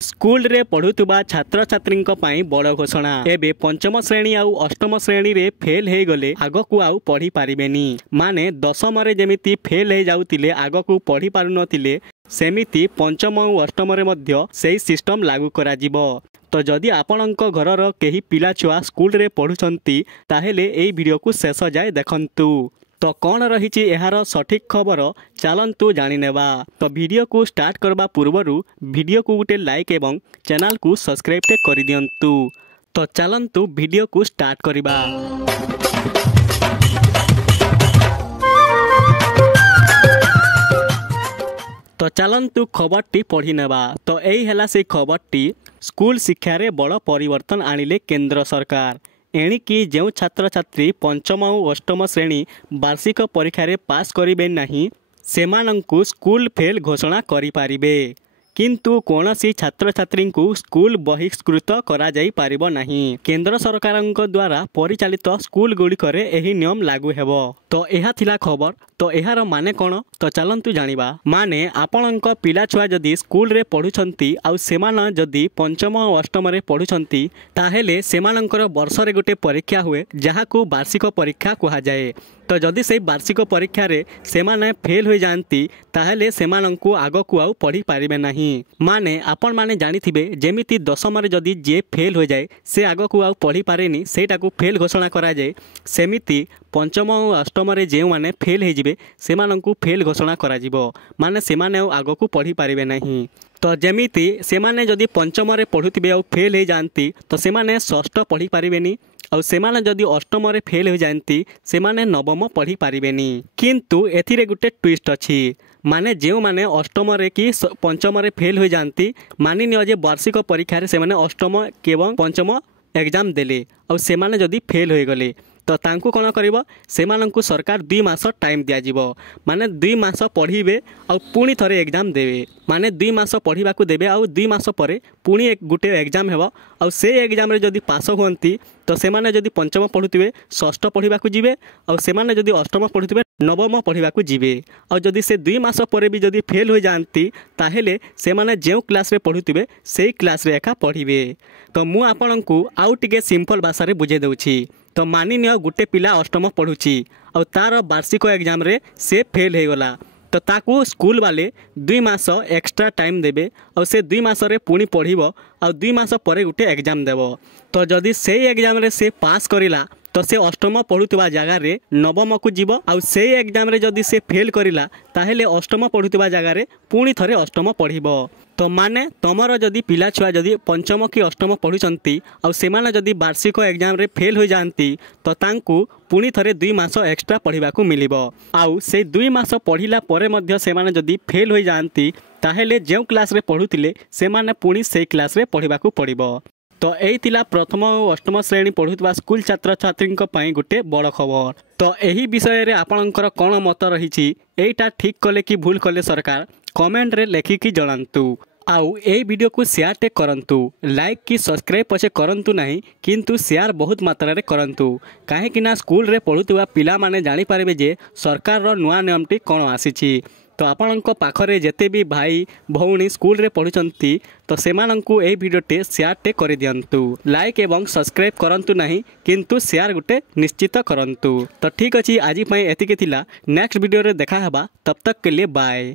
School रे पढ़ुवा छात्र छात्री बड़ घोषणा एबे पंचम श्रेणी आउ अष्टम श्रेणी रे फेल हो गले आगकू आउ पढ़ी पारिबेनी। माने दशम रे जेमिति फेल हो जाउतिले आगकू पढ़ी पारु नथिले सेमिति पंचम और अष्टम रे मध्य सेही सिस्टम लागू करा जिवो। तो जदि आपणक घरर केही पिला छुआ स्कूल रे पढ़ुचंती ताहेले एई वीडियो को शेष जाए देखंतु। तो कौन रही यार सठिक खबर चलतु जानिनेबा। तो वीडियो को स्टार्ट करबा पूर्वरु वीडियो को गोटे लाइक एवं चैनल को सब्सक्राइब कर दियंतु। तो चलतु वीडियो को स्टार्ट करबा। तो चलतु खबरटी पढ़ी नेबा। तो यही है से खबरटी स्कूल शिक्षा रे बड़ परिवर्तन आनिले केंद्र सरकार। एणिकी जो छात्र छात्री पंचम और अष्टम श्रेणी वार्षिक परीक्षा पास करेंगे नहीं सेमानंकु स्कूल फेल घोषणा करिपारिबे, किंतु कौनसी छात्र छात्री को स्कूल बहिष्कृत करा जाई पारिबो नहीं। केंद्र सरकार द्वारा परिचालित स्कूल गुड़िकरे एही नियम लागू हेबो। तो यह थिला खबर। तो यार माने कौन तो चलतु जानिबा। माने आपणक पिला छुआ जदि स्कूल रे पढ़ुछंती आउ सेमान जदि पंचम और अष्टम रे पढ़ुछंती ताहेले सेमानंकर वर्ष रे गोटे परीक्षा हुए जहाकू वार्षिक परीक्षा कहा जाए। तो जदि से वार्षिक परीक्षा रे सेमाने फेल हो जाती ताहेले सेमानंकु आगकू आउ पढ़ी पारिबे नहीं। माने आपण माने जानिथिबे जेमिति दशम रे जदि जे फेल हो जाए से आगकू आउ पढ़ी पारेनी सेटाकू फेल घोषणा करा जाए, सेमिति पंचम और अष्टम रे जे माने फेल हो जिवे सेमानंकु फेल घोषणा करा जिवो। माने सेमाने आगकू पढ़ी पारिबे नहीं। तो जेमिति सेमाने जदि पंचम रे पढ़ुथिबे और फेल हो जाती तो सेमाने षष्ठ पढ़ी पारिबेनी और सेमाने जदि अष्टम रे फेल हो जाती सेमाने नवम पढ़ी पारिबेनी। किंतु एथिरे गुटे ट्विस्ट अछि। माने जो माने अष्टम रे कि पंचम रे फेल हो जाती मानि नियो जे वार्षिक परीक्षा रे सेमाने अष्टम एवं पंचम एग्जाम देले और सेमाने जदि फेल हो गले तो तांकु कौन करिवो सेमानंकु सरकार 2 मास टाइम दिया जिवो। माने 2 मास पढ़िबे और पुणी थरे एग्जाम देवे। माने 2 मास पढ़िबाकू देवे और 2 मास परे पुणी एक गुटे एग्जाम हेबो और से एग्जाम रे जदि पास होंती तो सेमाने जदि पंचम पढ़ुथिबे षष्ठ पढ़िबाकू जिवे और सेमाने जदि अष्टम पढ़ुथिबे नवम पढ़िबाकू जिवे। और जदि से 2 मास परे भी जदि फेल हो जाती ताहेले सेमाने जो क्लास रे पढ़ुथिबे सेही क्लास रे एका पढ़िबे। तो मु आपनकू आउ टिके सिंपल भाषा रे बुझे देउछि। तो मानि नियो गुटे पिला अष्टम पढ़ुची और तार वार्षिक एग्जाम रे से फेल हो गला तो ताकू स्कूल वाले 2 मास एक्स्ट्रा टाइम देबे और से 2 मास रे पुणी पढ़िबो और 2 मास परे गुटे एग्जाम देबो। तो जदि से एग्जाम रे से पास करिला तो से अष्टम पढ़ुवा जगार रे नवम को जीव और से एग्जाम रे जदि से फेल करिला ताहेले अष्टम पढ़ुवा जगार रे पुणी थरे अष्टम पढ़िबो। तो माने तमर जदि पिला छुआ जदि पंचम कि अष्टम पढ़ुचंती और सेमाने जदि वार्षिक एग्जाम रे फेल हो जाती तो तांकू पुणी थरे 2 मास एक्स्ट्रा पढ़िबाकू मिलिबो। आउ से 2 मास पढ़िला परे मध्य सेमाने जदि फेल हो जाती ताहेले जो क्लास रे पढ़ुतिले सेमाने पुणी से क्लास रे पढ़िबाकू पड़िबो। तो यही थिला प्रथम और अष्टम श्रेणी पढ़ुवा स्कूल छात्र छात्री गोटे बड़ खबर। तो यही विषय रे आपणकर कौन मत रही एटा ठीक कले कि भूल कले सरकार कमेंट रे लेखिकी जणांतु। आउ ए वीडियो को शेयर टे करंतु। लाइक कि सब्सक्राइब पछे करंतु नहीं किंतु शेयर बहुत मात्रा रे करंतु काहे ना स्कूल रे पढ़ुवा पिला माने जानि पारिबे जे सरकार रो नुआ नियमटी कोन आसीछि। तो आपणक पाखरे जेते भी भाई भौणी स्कूल रे पढ़ुचंती तो सेमानंकु ए वीडियो टे शेयर टे कर दियंतु। लाइक एवं सब्सक्राइब करंतु नहीं किंतु शेयर गुटे निश्चित करंतु। तो ठीक अछि आज पई एतिके थिला। नेक्स्ट वीडियो रे देखा हबा, तब तक के लिए बाय।